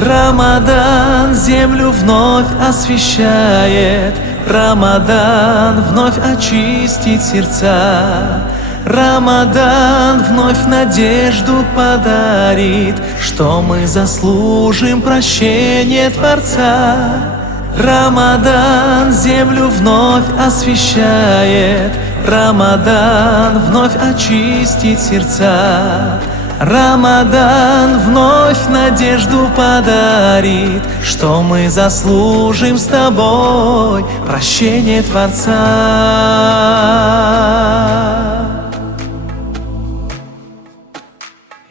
Рамадан землю вновь освещает, Рамадан вновь очистит сердца, Рамадан вновь надежду подарит, что мы заслужим прощение Творца. Рамадан землю вновь освещает, Рамадан вновь очистит сердца, Рамадан вновь надежду подарит, что мы заслужим с тобой прощение Творца.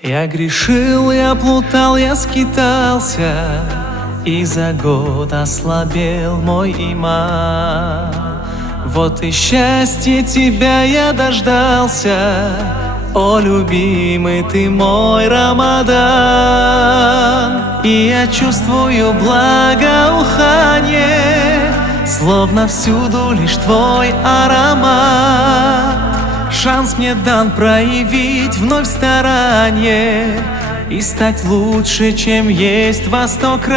Я грешил, я плутал, я скитался, и за год ослабел мой иман. Вот и счастье тебя я дождался, о, любимый ты мой Рамадан. И я чувствую благоухание, словно всюду лишь твой аромат. Шанс мне дан проявить вновь старание и стать лучше, чем есть во 100 крат.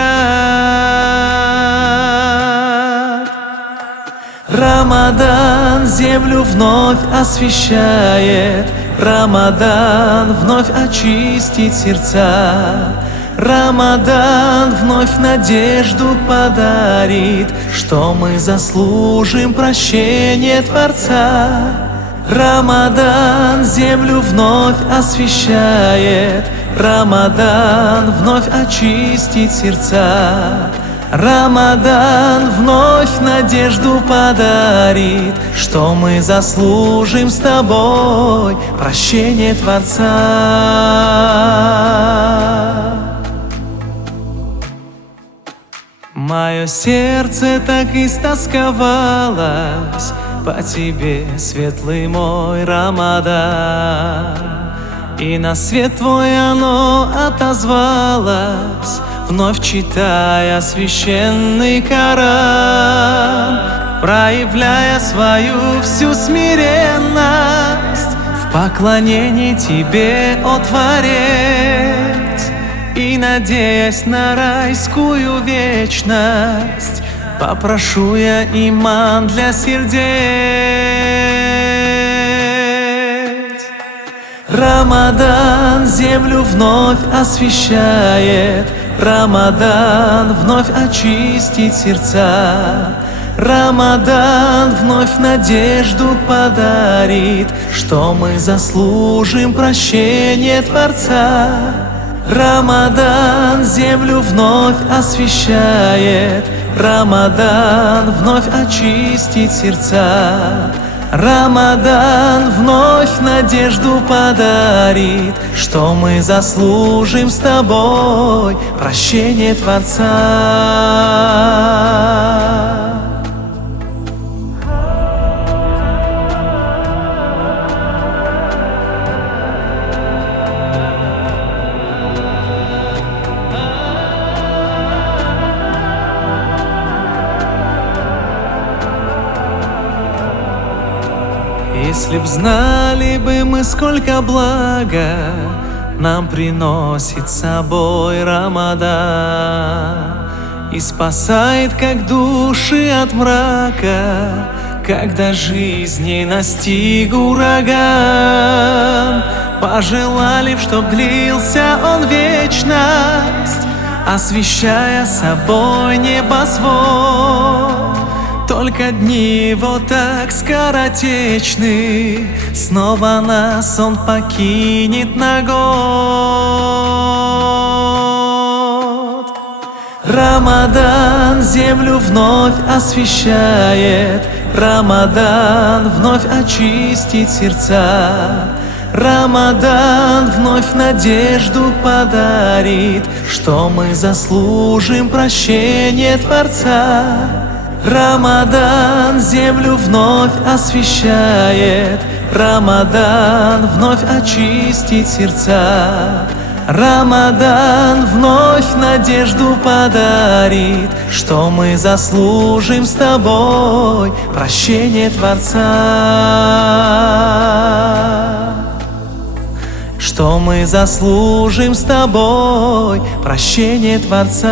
Рамадан землю вновь освещает, Рамадан вновь очистит сердца, Рамадан вновь надежду подарит, что мы заслужим прощение Творца. Рамадан землю вновь освещает, Рамадан вновь очистит сердца, Рамадан вновь надежду подарит, что мы заслужим с тобой прощение Творца. Мое сердце так истосковалось по тебе, светлый мой Рамадан, и на свет твой оно отозвалось, вновь читая священный Коран, проявляя свою всю смиренность в поклонении тебе, о Творец, и надеясь на райскую вечность, попрошу я иман для сердец. Рамадан землю вновь освещает, Рамадан вновь очистит сердца, Рамадан вновь надежду подарит, что мы заслужим прощение Творца. Рамадан землю вновь освещает, Рамадан вновь очистит сердца, Рамадан вновь надежду подарит, что мы заслужим с тобой прощение Творца. Если б знали бы мы, сколько блага нам приносит с собой Рамадан, и спасает, как души от мрака, когда жизни настиг ураган. Пожелали б, чтоб длился он вечность, освещая собой небосвод. Только дни вот так скоротечны, снова нас он покинет на год. Рамадан землю вновь освещает, Рамадан вновь очистит сердца, Рамадан вновь надежду подарит, что мы заслужим прощение Творца. Рамадан землю вновь освещает, Рамадан вновь очистит сердца, Рамадан вновь надежду подарит, что мы заслужим с тобой прощение Творца. что мы заслужим с тобой прощение Творца.